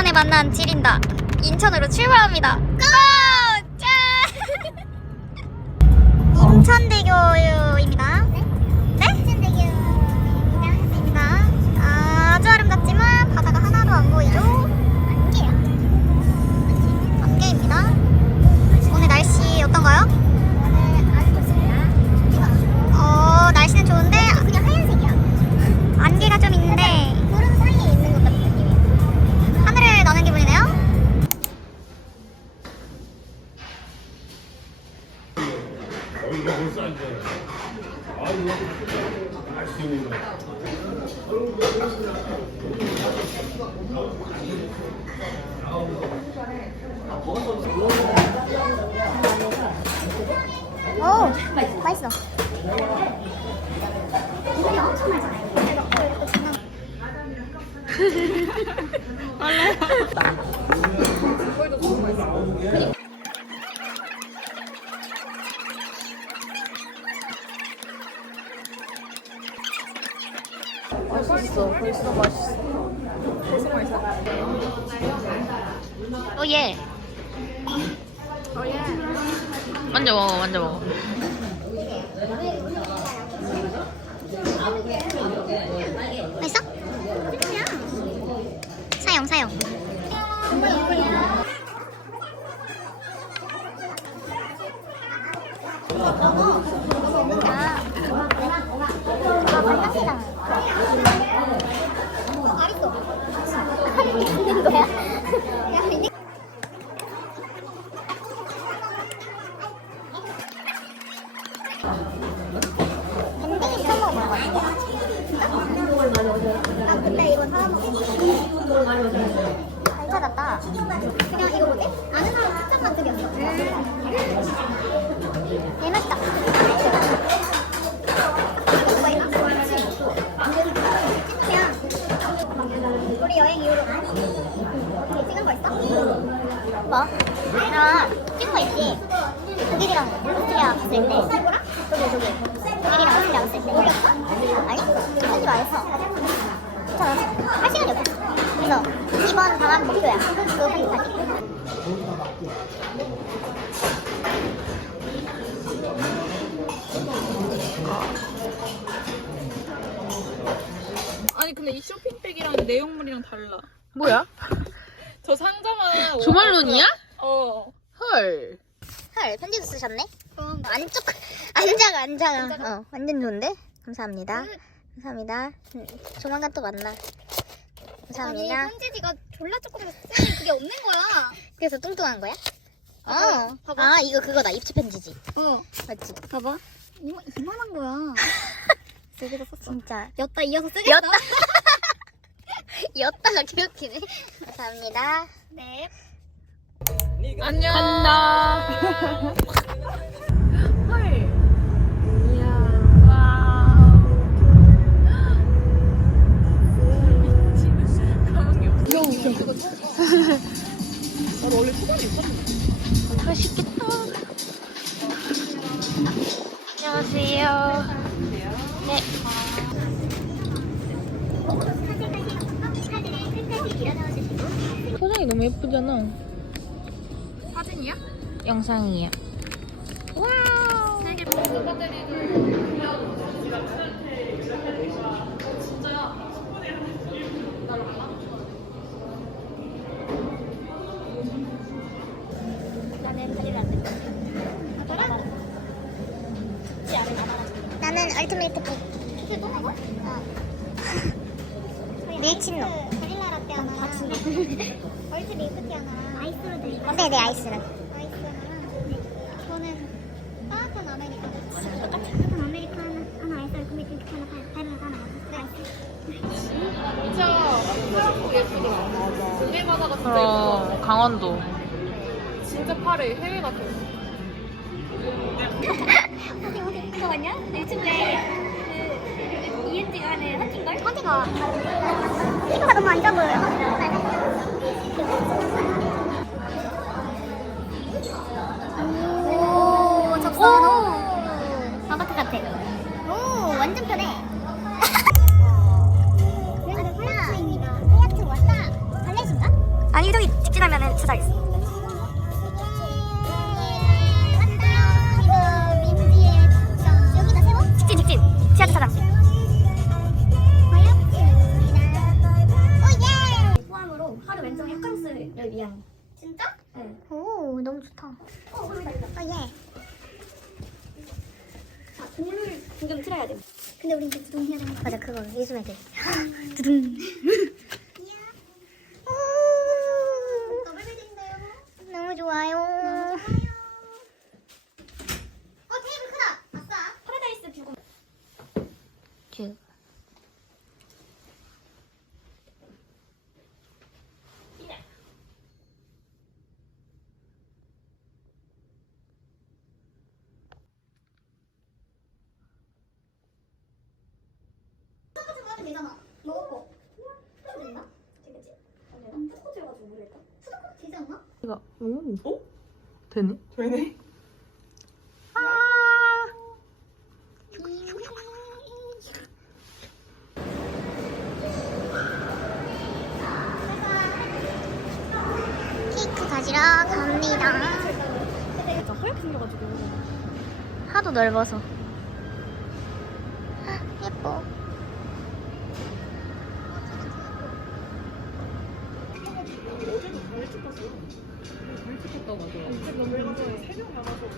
만에 만난 지린다. 인천으로 출발합니다. 고! 짠! 인천대교입니다. 네? 네? 인천대교입니다. 아주 아름답지만 바다가 하나도 안 보이죠? 오, 맛있어. 이거 엄청 맛있어. 맛있어. 벌써 맛있어. 벌써 맛있어. 오예. 먼저 먹어, 먼저 먹어. 사용 사용. 아, 맛있다. 맛있어. 있는 거야? 야, 미니. 밴딩이 처음 먹어본 거 같아. 아 근데 이거 사람 괜찮았다. 그냥 이거 뭐지? 추천 맛집이었어. 얘 맛있다. 우리 여행 이후로 어떻게 찍은 거 있어? 뭐? 아 찍은 거 있지. 독일이랑 오스트리아 갔을 때. 독일이랑 오스트리아 갔을 때. 아니? 하지 말았어. 괜찮아. 할 시간이 없어. 그래서 이번 방학 목표야. 그거 편집하기. 이 쇼핑백이랑 내용물이랑 달라. 뭐야? 저 상자만 조말론이야? 어. 헐. 헐 편지도 쓰셨네. 안쪽 안자가 안자가. 어 완전 좋은데. 감사합니다. 감사합니다. 음, 조만간 또 만나. 감사합니다. 편지지가 졸라 조금 쓰는 그게 없는 거야. 그래서 뚱뚱한 거야? 어. 봐봐, 봐봐. 아 이거 그거다 입체 편지지. 어, 맞지? 봐봐. 이마, 이만한 거야. 여기다 썼어. 진짜 엿다 이어서 쓰겠다. 엿다. 엿다가 개웃기네. 감사합니다. 네. 안녕. 간다. 영상이야. 와우. 나는 돼. 얼티메이트 픽. 이게 또 먹어? 어. 밀친놈. 바닐라 라떼 얼트 밀크티 하나랑 아이스로 드릴까? 네네 아이스는. 아이스 하나랑 저는 따뜻한 아메리카노. 하나, 아이스 얼트 밀크티 하나, 바닐라 하나. 네. 진짜 사람도 예쁘더라. 동해 바다가 진짜 그럼 예쁘다. 강원도. 진짜 파래 해외 같아. 어디 어디 그거 아니야? 유튜브에 그 이은지가 하는 헌팅걸? 헌팅어. 피부가 너무 안 좋아 보여요. 되잖아. 먹었고. 모르겠다. 되지 않나? 이거 오. 어? 되네. 되네. 케이크 가지러 갑니다. 진짜 허옇게 생겨가지고. 하도 넓어서.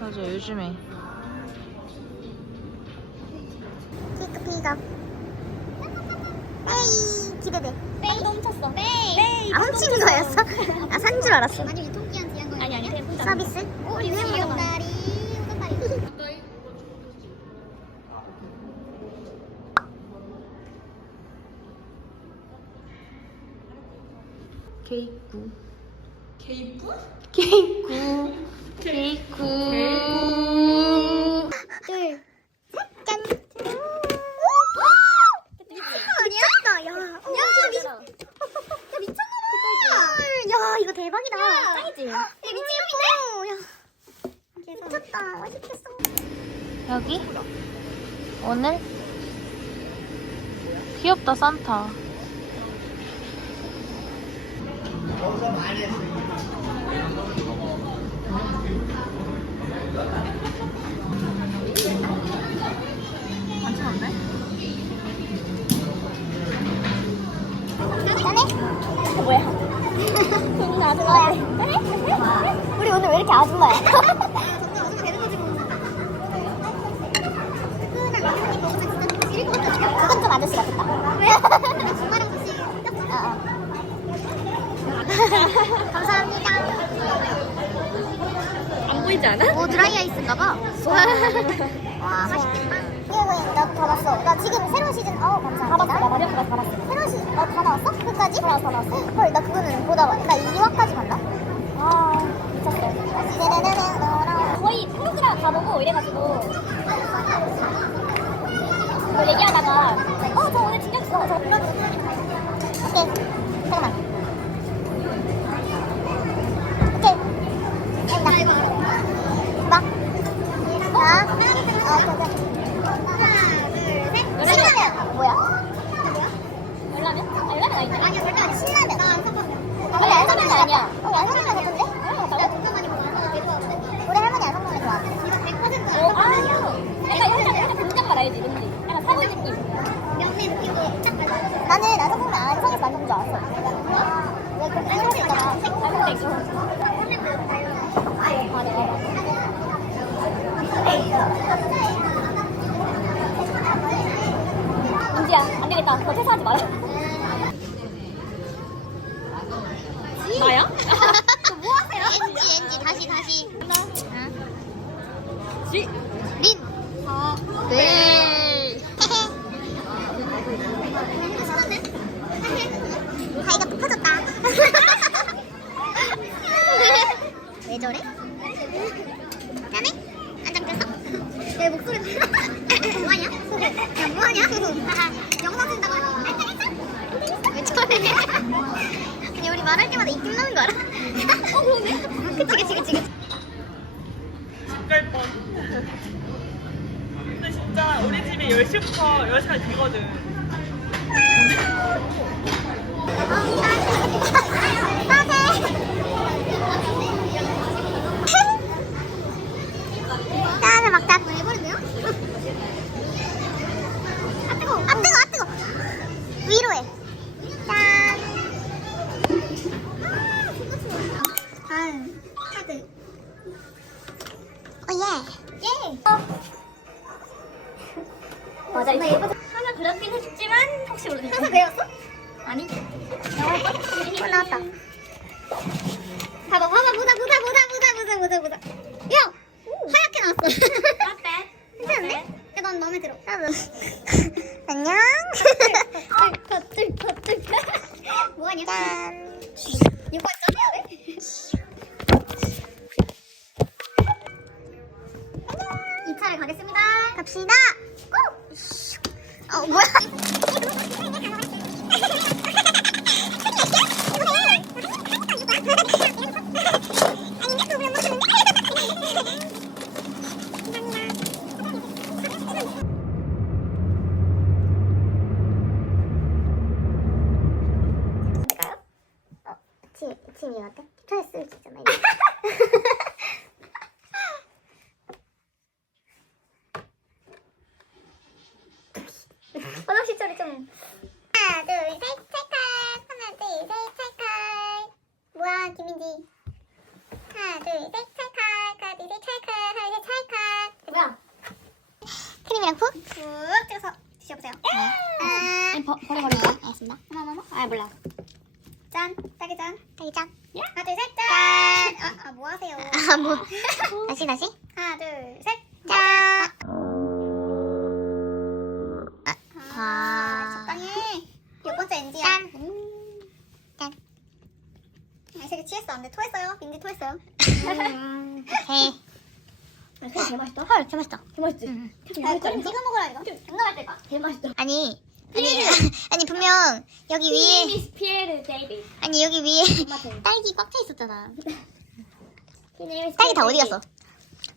맞아 요즘에. 케이크 픽업. 에이 기대돼. 메이 훔쳤어. 메이. 아 훔친 거였어? 아 산 줄 알았어. 아니 유통기한 지한 거 아니 아니 그냥 서비스? 오 유효다리. 유효다리. 케이크. 케이프? 케이크. 케이크. 둘. 짠. 미쳤다 야. 야 미. 야 미쳤나봐. 야 이거 대박이다. 짱이지. 야 미친놈인데? 야 미쳤다. 맛있겠어. 여기 오늘 귀엽다 산타. 헐 나 그거는 보다 나 2화까지 봤나? 아 미쳤어. 거의 프로그램 다 보고 이래가지고 뭐 얘기하다가 어 저 오늘 진짜 좋아. 저 오케이 잠깐만. 오케이. 나 이거 알아. 봐. 자, 어, 오케이, 오케이. 신라면 뭐야? 열라면? 아, 열라면 아닌데? 아니야, 열라면 신라면. 나 안성라면. 원래 안성라면 아니야. 어, 안성라면 같은데? 나 동생만이 먹어서 되게 좋아하는데. 우리 할머니 안성라면 좋아. 이거 100% 어, 아, 안성라면. 약간 살짝 약간 된장맛 알지, 뭔지? 약간 사골 느낌. 면의 느낌도 딱 달라. 나는 안성라면 안성에서 만든 줄 알았어. 왜 그렇게 생각했잖아 네, 네. 민지야, 안 되겠다. 너 퇴사하지 마라. 나야? 뭐 하세요? NG, NG, 다시, 다시. 지. 린. 어. 네. 신났네. 다이가 또 터졌다. 왜 저래? 짜네? 안장 내 목소리 뭐하냐? 야 뭐하냐? 영상 쓴다고 왜 저래? 아니 우리 말할 때마다 입김 나는 거 알아? 어 그러네? 그치 그치 그치 그치 집갈 뻔. 근데 진짜 우리 집이 10시부터 10시까지 되거든. 카드 오 예 예 맞아 이거 하나 그렸긴 했지만 혹시 모르겠어 항상 그렸어? 아니? 어 나왔다 봐봐 봐봐 보자 보자 보자 보자 보자 보자 보자 야 하얗게 나왔어 어때? 야, 난 마음에 들어. 안녕. 덧들, 덧들. 뭐하냐? 짠. 갑시다. 고! 어, 뭐야? 아, 버, 버려 버려 알겠습니다. 어머 어머 아 몰라 짠, 딸기 짠, 딸기 짠. 하나, 둘, 셋, 짠. 아, 아, 뭐 하세요? 아, 뭐. 다시, 다시. 하나, 둘, 셋, 짠. 아, 적당히. 몇 번째 NG야. 짠. 음, 짠. 아, 되게 취했어. 안 돼. 토했어요. 민지 토했어요. 음, 오케이. 아, 그거 개 맛있다 헐, 개 맛있다. 개 맛있지? 아, 그럼 찍어 먹으라 이거. 존나 맛있다. 개 맛있다 아니, 아니, 아니 분명 여기 위에, 미스 피에르 데이비 아니 여기 위에 딸기 꽉 차 있었잖아. 딸기 다 어디 갔어?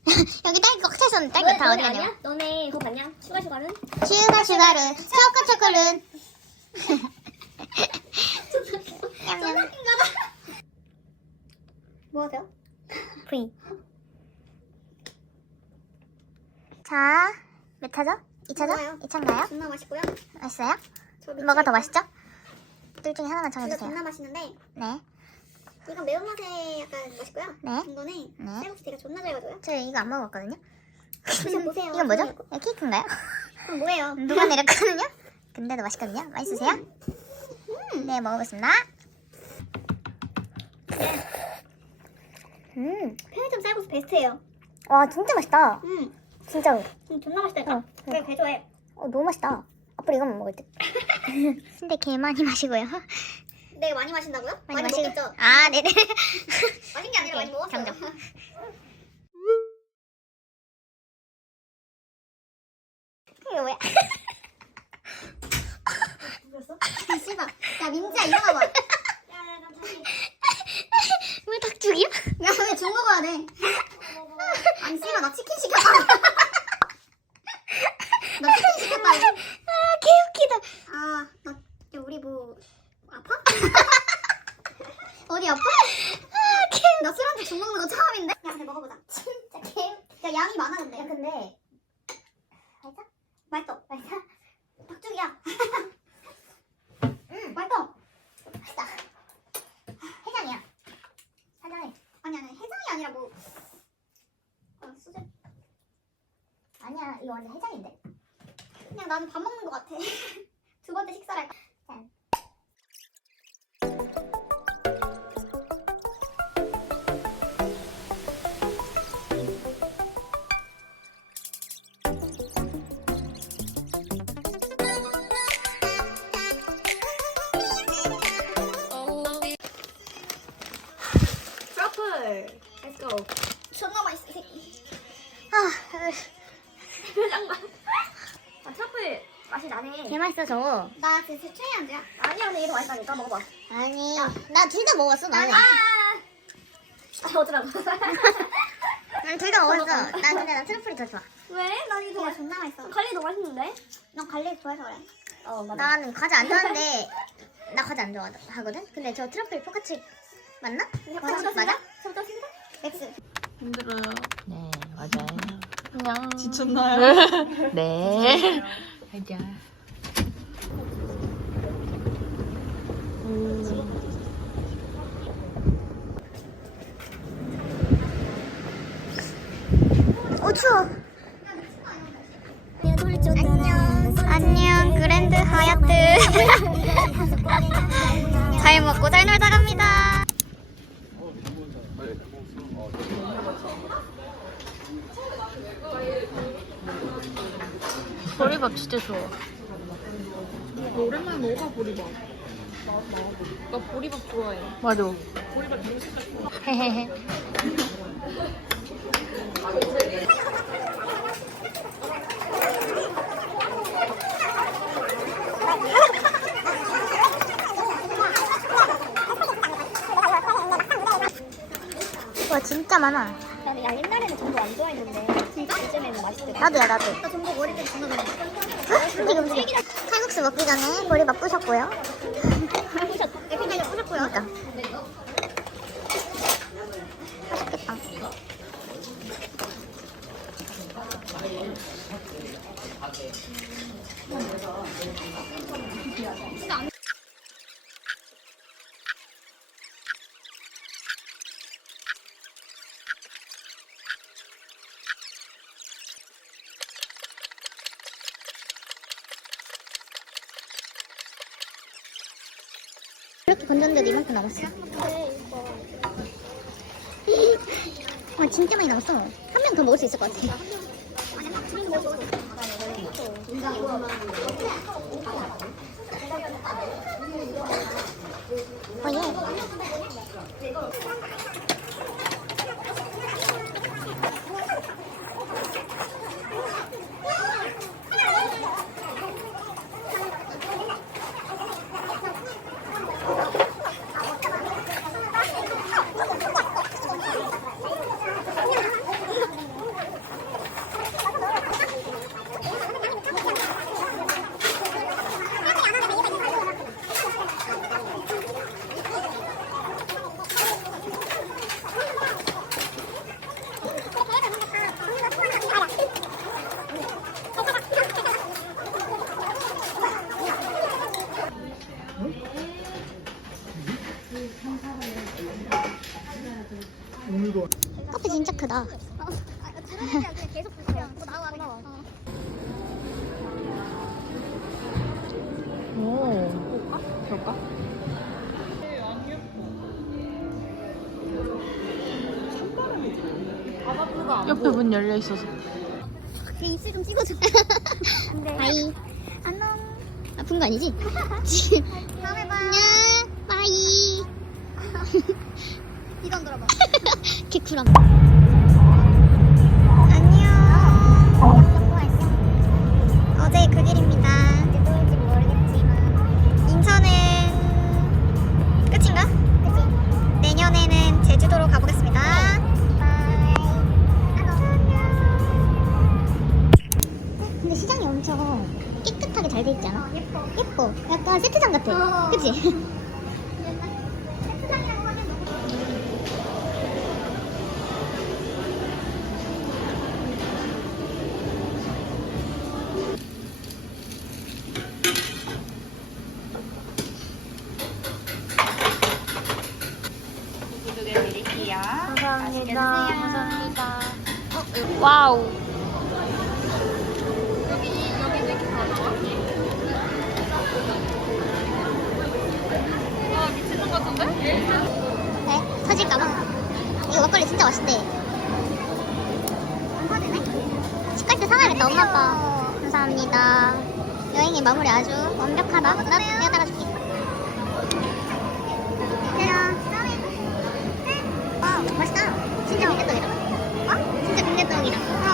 여기 딸기 꽉 차 있었는데 딸기 다 어디 갔냐? 너네 그거 봤냐? 슈가 슈가는? 슈가 슈가른 초코 초코른. 뭐 하세요? V. 자, 몇 차죠? 2차죠? 뭐예요? 2차인가요? 존나 맛있고요 맛있어요? 저 뭐가 더 맛있죠? 둘 중에 하나만 정해주세요. 존나 맛있는데 네, 이건 매운맛에 약간 맛있고요 네. 이거는 네. 쌀국수 되게 존나 잘 가져요 저 이거 안 먹어봤거든요. 드셔보세요 이건 뭐죠? 이거 케이크인가요? 그럼 뭐예요? 누가 내렸거든요? 근데도 맛있거든요. 맛있으세요? 네, 먹어보겠습니다. 음, 편의점 쌀국수 베스트예요 와, 진짜 맛있다. 음, 진짜로. 음 존나 맛있다니까 어, 그래 개 좋아해 어, 너무 맛있다. 앞으로 이거만 먹을 듯. 근데 개 많이 마시고요. 내가 많이 마신다고요? 많이, 마시고- 먹겠죠? 아, 네네. 마신 게 아니라 많이 먹었어요 정정. 이거 뭐야? 씨발. 야, 민지야, 일어나봐. 왜 닭죽이야? 야왜죽 먹어야 돼? 아니 씨발 나 치킨 시켰다 나 치킨 시켰다 아, 개웃기다. 아 나 야, 우리 뭐 아파? 어디 아파? 나 술한테 죽 먹는 거 처음인데? 야 근데 먹어보자 진짜 개. 야 양이 많아 근데 야, 근데. Let's go 존나 맛있어 이 새끼 아, 아 트러플 맛이 나네 개 맛있어, 저거. 나 진짜 최애한데야 아니야 근데 더 맛있다니까 먹어봐 아니, 나 둘 다 먹었어, 나는. 아 어쩌라고 난 둘 다 먹었어. 난 근데 난 트러플이 더 좋아. 왜? 난 이게 더 존나 맛있어 갈리 더 맛있는데? 난 갈리 좋아해서 그래 어 맞아 나는 과자 안 좋아하는데, 나 과자 안 좋아하거든? 근데 저 트러플 포카치 맞나? 포카치 맞아? 힘들어요. 네, 맞아요. 안녕. 지쳤나요? 네. 가자. 음. 어, 추워. 안녕. 안녕 그랜드 하얏트. 잘 먹고 잘 놀다 갑니다. 보리밥 진짜 좋아. 너 오랜만에 먹어봐 보리밥. 나 보리밥 좋아해. 맞아. 보리밥 좋아. 헤헤헤. 와, 진짜 많아. 야 옛날에는 전복 안 좋아했는데 진짜? 요즘에는 맛있더라. 나도야, 나도. 나 전복 어릴 때 존나 좋아했어. 움직여, 움직여. 칼국수 먹기 전에 머리밥 부셨고요. 부셨다. 에피타이저 부셨고요. 그러니까. 맛있겠다. 이렇게 건졌는데도 이만큼 남았어. 와 진짜 많이 남았어. 한 명 더 먹을 수 있을 것 같아. 어 예. 카페 진짜 크다. 계속 부셔. 뭐 나와 나와. 오. 그럴까? 옆에 문 열려 있어서. 얘 입술 좀 찍어줘. 바이. 안녕. 아픈 거 아니지? 다음에 봐. 안녕. 바이. 이건 들어봐. 개쿨함. 같 아. 어. 그치? 세트장이라고 하면 감사합니다. 감사합니다. 어, 이거- 와우. 네? 터질까봐. 이거 막걸리 진짜 맛있대. 치과때 사와야겠다, 엄마 아빠. 감사합니다. 여행의 마무리 아주 완벽하다. 나, 내가 따라줄게. 와, 맛있다. 진짜 빈대떡이다. 어? 진짜 빈대떡이랑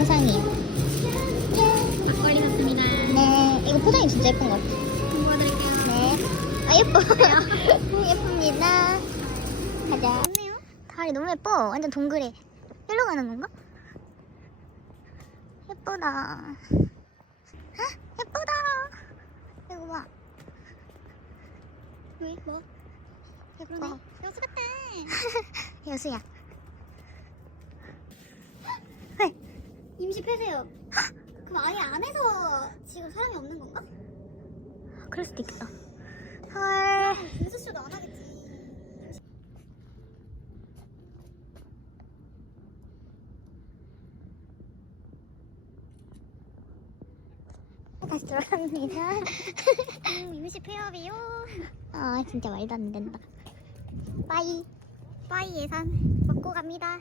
영상이에요. 네, 포장이 진짜 예쁜 것 같아. 보여드릴게요. 네. 아, 예뻐. 예쁩니다. 가자. 다리 너무 예뻐. 완전 동그래. 일로 가는 건가? 예쁘다. 아, 예쁘다. 이거 봐. 왜? 뭐? 예뻐. 그러네. 여수 같아. 여수야. 헐. 임시 폐쇄요. 그럼 아예 안에서 지금 사람이 없는 건가? 그럴 수도 있겠다. 헐. 김수씨도 안 하겠지. 다시 돌아갑니다. 음, 임시 폐업이요. 아 진짜 말도 안 된다. 빠이. 빠이 예산 먹고 갑니다.